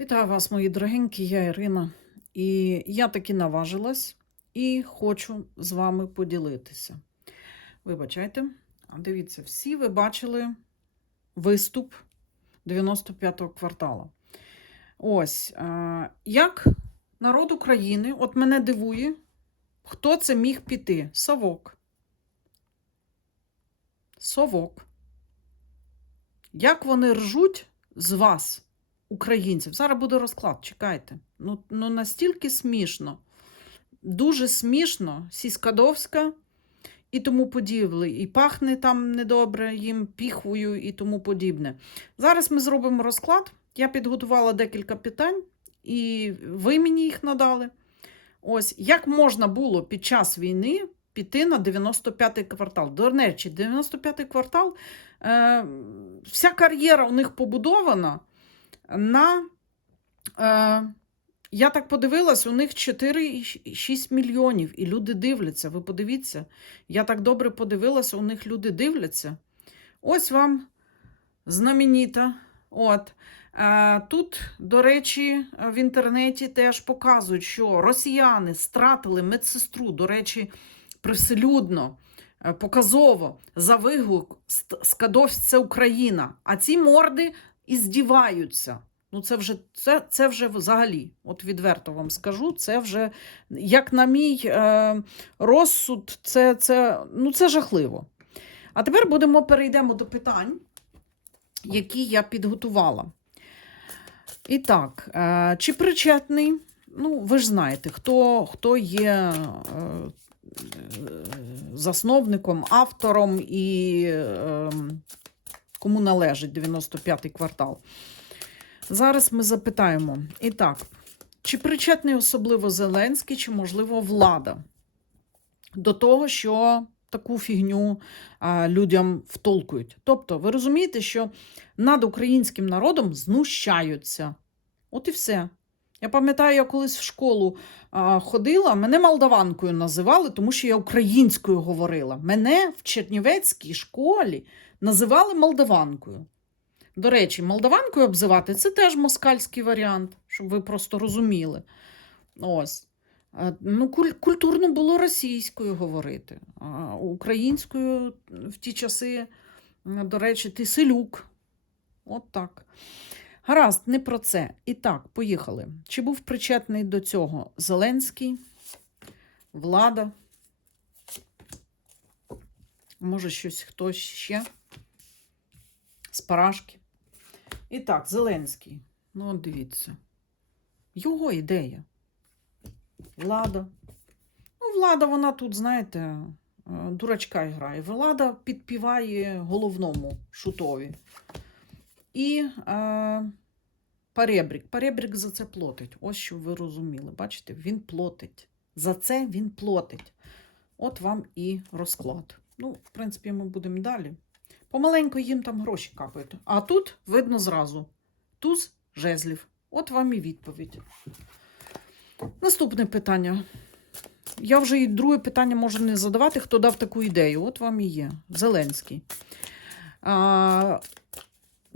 Вітаю вас, мої дорогенькі, я Ірина. І я таки наважилась і хочу з вами поділитися. Вибачайте, дивіться, всі ви бачили виступ 95-го кварталу. Ось, е, як народ України, от мене дивує, хто це міг піти? Совок. Совок. Як вони ржуть з вас? Українців. Зараз буде розклад, чекайте. Ну, ну настільки смішно, дуже смішно, Сіскадовська і тому подібне. І пахне там недобре їм піхвою і тому подібне. Зараз ми зробимо розклад. Я підготувала декілька питань, і ви мені їх надали. Ось, як можна було під час війни піти на 95-й квартал? До речі, 95-й квартал, е, вся кар'єра у них побудована на, е, я так подивилась, у них 4,6 мільйонів, і люди дивляться. Ви подивіться, я так добре подивилася, у них люди дивляться. Ось вам знаменита. От. Е, Тут, до речі, в інтернеті теж показують, що росіяни стратили медсестру, до речі, привселюдно, е, показово за вигук Скадовсь це Україна. А ці морди і здіваються. Ну, це вже це, це вже взагалі, от відверто вам скажу, це вже, як на мій е, розсуд, це, це, ну, це жахливо. А тепер будемо перейдемо до питань, які я підготувала. І так, е, чи причетний, ну, ви ж знаєте, хто, хто є е, засновником, автором і е, кому належить 95-й квартал. Зараз ми запитаємо. І так, чи причетний особливо Зеленський, чи, можливо, влада до того, що таку фігню а, людям втолкують? Тобто, ви розумієте, що над українським народом знущаються. От і все. Я пам'ятаю, я колись в школу а, ходила, мене молдаванкою називали, тому що я українською говорила. Мене в Чернівецькій школі називали молдаванкою. До речі, молдаванкою обзивати це теж москальський варіант, щоб ви просто розуміли. Ось. Ну, Культурно було російською говорити, а українською в ті часи, до речі, ти селюк. От так. Гаразд, не про це. І так, поїхали. Чи був причетний до цього Зеленський, влада? Може, щось хтось ще? З парашки. І так, Зеленський. Ну, дивіться. Його ідея. Влада. Ну, влада, вона тут, знаєте, е, дурачка грає. Влада підпіває головному шутові. І е, Паребрік. Паребрік за це платить. Ось що ви розуміли. Бачите, він платить. За це він платить. От вам і розклад. Ну, в принципі, ми будемо далі. Помаленьку їм там гроші капають. А тут видно зразу туз жезлів. От вам і відповідь. Наступне питання. Я вже і друге питання можу не задавати, хто дав таку ідею. От вам і є. Зеленський. А,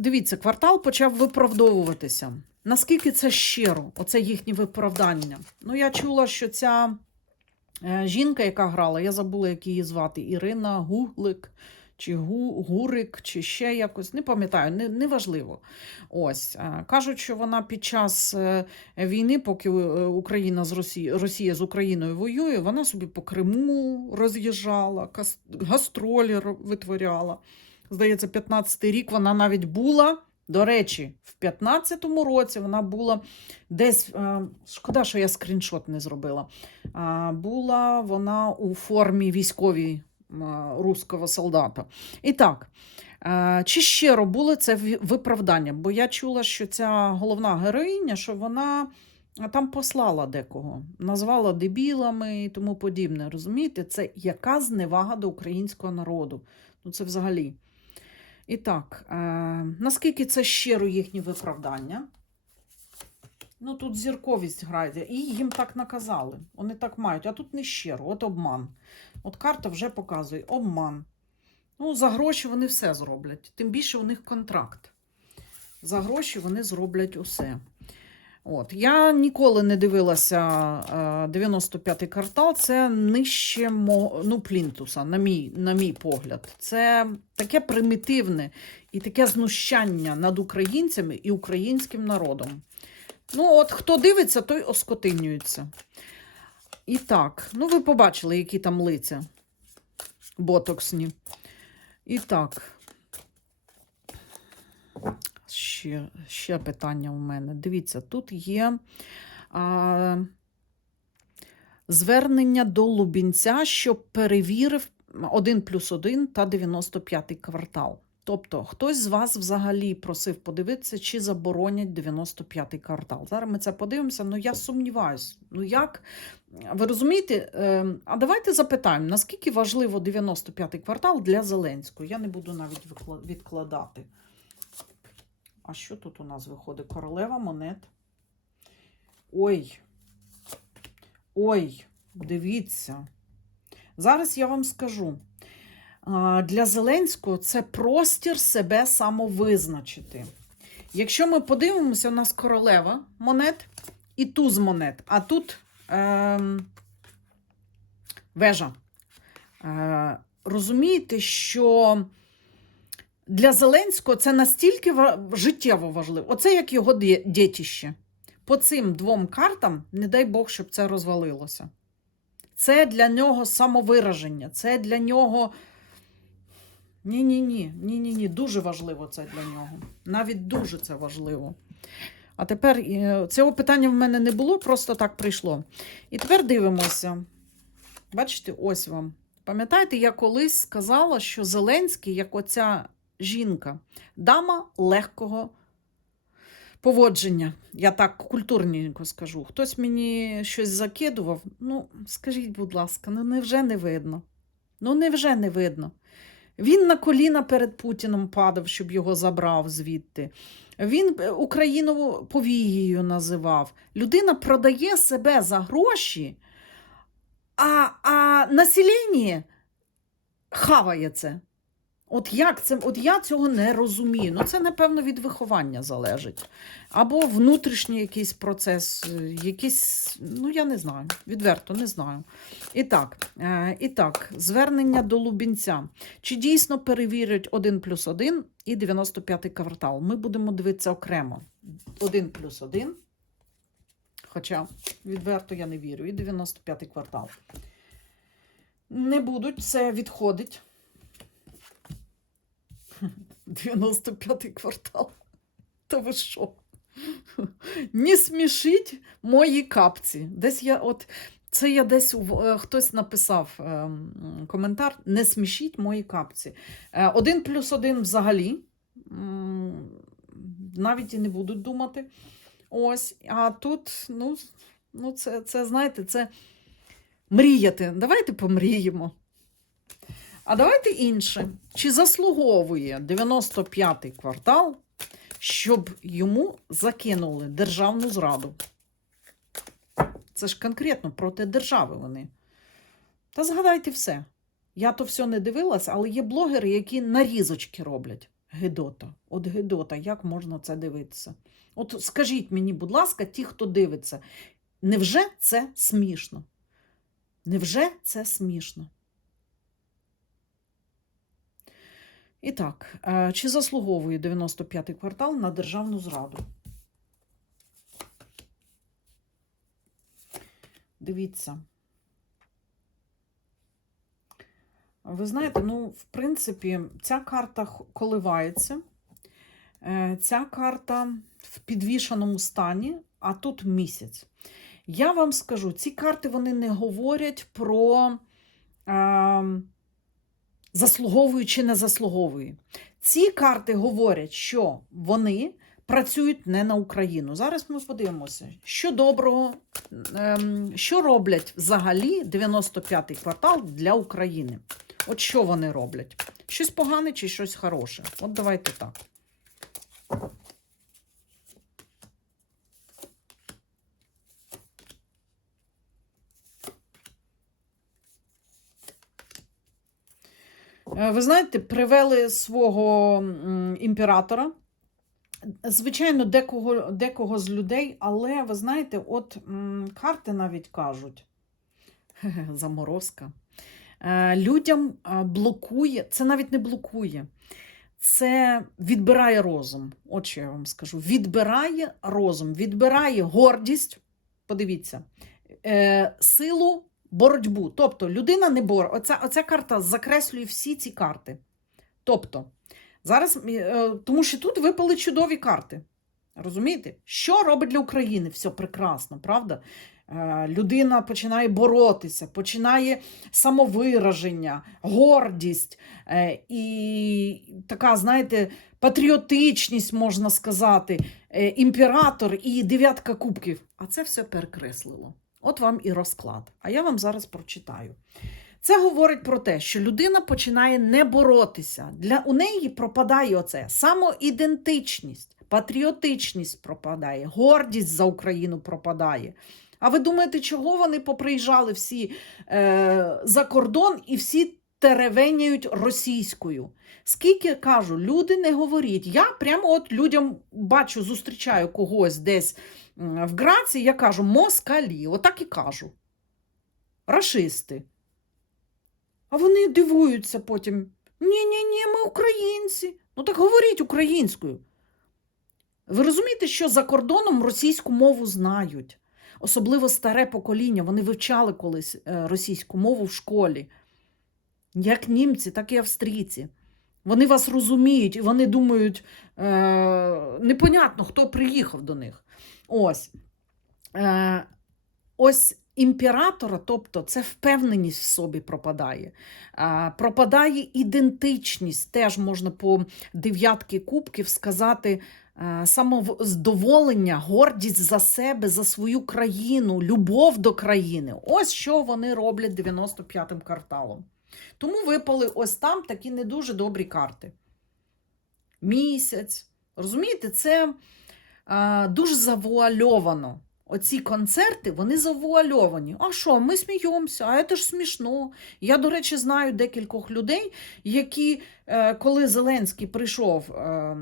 Дивіться, квартал почав виправдовуватися. Наскільки це щиро, оце їхнє виправдання? Ну, я чула, що ця е, жінка, яка грала, я забула, як її звати, Ірина Гуглик чи Гурик, чи ще якось, не пам'ятаю, не, неважливо. Ось кажуть, що вона під час е, війни, поки е, Україна з Росії, Росія з Україною воює, вона собі по Криму роз'їжджала, гастролі витворяла. Здається, 15-й рік вона навіть була. До речі, в 15-му році вона була десь. Е, шкода, що я скріншот не зробила. Була вона у формі військовій руського солдата. І так, чи щиро було це виправдання? Бо я чула, що ця головна героїня, що вона там послала декого, назвала дебілами і тому подібне. Розумієте, це яка зневага до українського народу? Ну, це взагалі. І так, е, наскільки це щиро їхнє виправдання? Ну, тут зірковість грає, і їм так наказали. Вони так мають, а тут не щиро, от обман. От карта вже показує обман. Ну, за гроші вони все зроблять. Тим більше у них контракт. За гроші вони зроблять усе. От. Я ніколи не дивилася е, 95-й квартал, це нижче ну, плінтуса, на мій, на мій погляд. Це таке примітивне і таке знущання над українцями і українським народом. Ну, от хто дивиться, той оскотинюється. І так, ну ви побачили, які там лиця ботоксні. І так. Ще, ще питання у мене. Дивіться, тут є а, звернення до Лубінця, щоб перевірив 1 плюс 1 та 95 квартал. Тобто, хтось з вас взагалі просив подивитися, чи заборонять 95-й квартал. Зараз ми це подивимося, ну я сумніваюсь. Ну як? Ви розумієте? Е, А давайте запитаємо, наскільки важливо 95-й квартал для Зеленського? Я не буду навіть відкладати. А що тут у нас виходить? Королева монет. Ой. Ой, дивіться. Зараз я вам скажу. Для Зеленського це простір себе самовизначити. Якщо ми подивимося, у нас королева монет і туз монет, а тут ем, вежа. Е, розумієте, що для Зеленського це настільки життєво важливо. Оце як його дєтіще. По цим двом картам, не дай Бог, щоб це розвалилося. Це для нього самовираження, це для нього. Ні-ні-ні, ні-ні-ні, дуже важливо це для нього. Навіть дуже це важливо. А тепер е, цього питання в мене не було, просто так прийшло. І тепер дивимося. Бачите, ось вам. Пам'ятаєте, я колись сказала, що Зеленський, як оця жінка, дама легкого поводження. Я так культурненько скажу. Хтось мені щось закидував. Ну, скажіть, будь ласка, ну невже не видно? Ну, невже не видно? Він на коліна перед Путіном падав, щоб його забрав звідти. Він е, Україну повією називав. Людина продає себе за гроші, а, а населення хаває це. От як це? От я цього не розумію. Ну, це, напевно, від виховання залежить. Або внутрішній якийсь процес, е, якийсь, ну я не знаю, відверто не знаю. І так, е, і так, звернення до Лубінця. Чи дійсно перевірять 1 плюс 1 і 95 квартал? Ми будемо дивитися окремо. 1 плюс 1. Хоча, відверто я не вірю, і 95 квартал. Не будуть, це відходить. 95 квартал. Та ви що? Не смішіть мої капці. Десь я от. Це я десь е, хтось написав е, коментар: не смішіть мої капці. Е, Один плюс один взагалі. Навіть і не будуть думати. Ось. А тут, ну, ну це, це, знаєте, це мріяти. Давайте помріємо. А давайте інше. Чи заслуговує 95-й квартал, щоб йому закинули державну зраду? Це ж конкретно проти держави вони. Та згадайте все. Я то все не дивилась, але є блогери, які нарізочки роблять. Гедота. От Гедота, як можна це дивитися? От скажіть мені, будь ласка, ті, хто дивиться, невже це смішно? Невже це смішно? І так, е, чи заслуговує 95-й квартал на державну зраду? Дивіться. Ви знаєте, ну, в принципі, ця карта коливається. Е, Ця карта в підвішаному стані, а тут місяць. Я вам скажу, ці карти вони не говорять про е, заслуговує чи не заслуговує. Ці карти говорять, що вони працюють не на Україну. Зараз ми подивимося, що доброго, ем, що роблять взагалі 95-й квартал для України. От що вони роблять? Щось погане чи щось хороше? От давайте так. Ви знаєте, привели свого імператора звичайно, декого, декого з людей, але ви знаєте, от карти навіть кажуть. Заморозка. Е, людям е, блокує, це навіть не блокує, це відбирає розум. От що я вам скажу: відбирає розум, відбирає гордість. Подивіться, е, силу, боротьбу. Тобто людина не бор. Оця, оця карта закреслює всі ці карти. Тобто, зараз, е, тому що тут випали чудові карти. Розумієте? Що робить для України? Все прекрасно, правда? Е, Людина починає боротися, починає самовираження, гордість е, і така, знаєте, патріотичність, можна сказати, імператор і дев'ятка кубків. А це все перекреслило. От вам і розклад. А я вам зараз прочитаю. Це говорить про те, що людина починає не боротися. Для, у неї пропадає оце самоідентичність, патріотичність пропадає, гордість за Україну пропадає. А ви думаєте, чого вони поприїжджали всі е, за кордон і всі теревеняють російською? Скільки кажу, люди не говоріть. Я прямо от людям бачу, зустрічаю когось десь в Граці, я кажу москалі, отак і кажу. Рашисти. А вони дивуються потім. Ні-ні-ні, ми українці. Ну так говоріть українською. Ви розумієте, що за кордоном російську мову знають? Особливо старе покоління. Вони вивчали колись е, російську мову в школі. Як німці, так і австрійці. Вони вас розуміють і вони думають, е, непонятно, хто приїхав до них. Ось. Е, ось імператора, тобто це впевненість в собі пропадає. Е, пропадає ідентичність, теж можна по дев'ятки кубків сказати. е, Самовдоволення, гордість за себе, за свою країну, любов до країни. Ось що вони роблять 95-м кварталом. Тому випали ось там такі не дуже добрі карти. Місяць. Розумієте, це а, дуже завуальовано. Оці концерти, вони завуальовані. А що, ми сміємося, а це ж смішно. Я, до речі, знаю декількох людей, які, е, коли Зеленський прийшов е, е,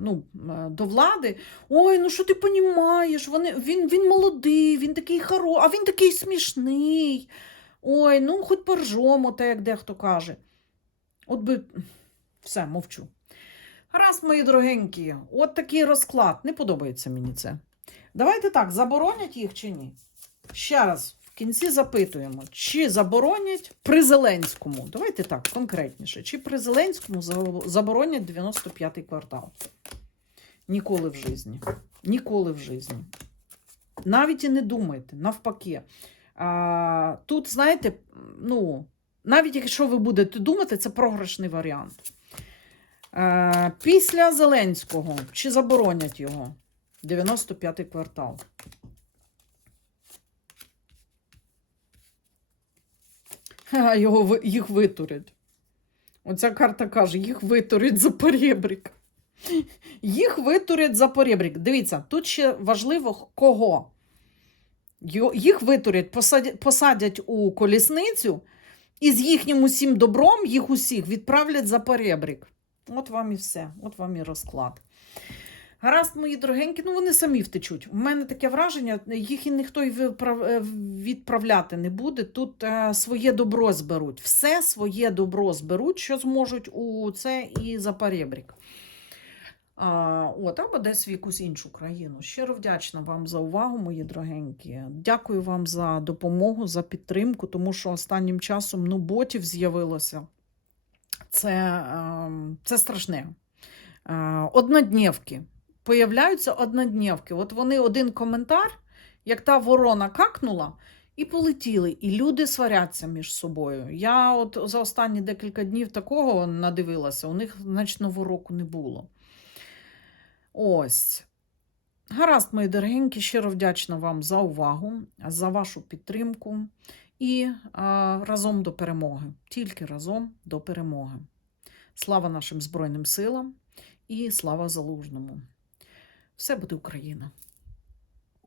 ну, до влади, ой, ну що ти понімаєш, він, він молодий, він такий хоро, а він такий смішний. Ой, ну хоч поржому, так як дехто каже. От би все, мовчу. Гаразд, мої дорогенькі, от такий розклад. Не подобається мені це. Давайте так, заборонять їх чи ні? Ще раз в кінці запитуємо, чи заборонять при Зеленському. Давайте так, конкретніше. Чи при Зеленському заборонять 95-й квартал? Ніколи в житті. Ніколи в житті. Навіть і не думайте, навпаки. А, тут, знаєте, ну, навіть якщо ви будете думати, це програшний варіант. А, після Зеленського чи заборонять його? 95-й квартал. Ха, його, їх витурять. Оця карта каже, їх витурять за поребрик. Їх витурять за поребрик. Дивіться, тут ще важливо кого. Їх витурять, посадять, посадять у колісницю, і з їхнім усім добром їх усіх відправлять за поребрик. От вам і все, от вам і розклад. Гаразд, мої дорогенькі, ну вони самі втечуть. У мене таке враження, їх і ніхто й е, відправляти не буде. Тут е, своє добро зберуть. Все своє добро зберуть, що зможуть у це і за поребрик. От, або десь в якусь іншу країну. Щиро вдячна вам за увагу, мої дорогенькі. Дякую вам за допомогу, за підтримку, тому що останнім часом ну, ботів з'явилося. Це, ем, це страшне. Е, Однодневки. Появляються однодневки. От вони один коментар, як та ворона какнула, і полетіли. І люди сваряться між собою. Я от за останні декілька днів такого надивилася, у них значить нового року не було. Ось. Гаразд, мої дорогенькі, щиро вдячна вам за увагу, за вашу підтримку і а, разом до перемоги. Тільки разом до перемоги. Слава нашим Збройним силам і слава Залужному. Все буде Україна!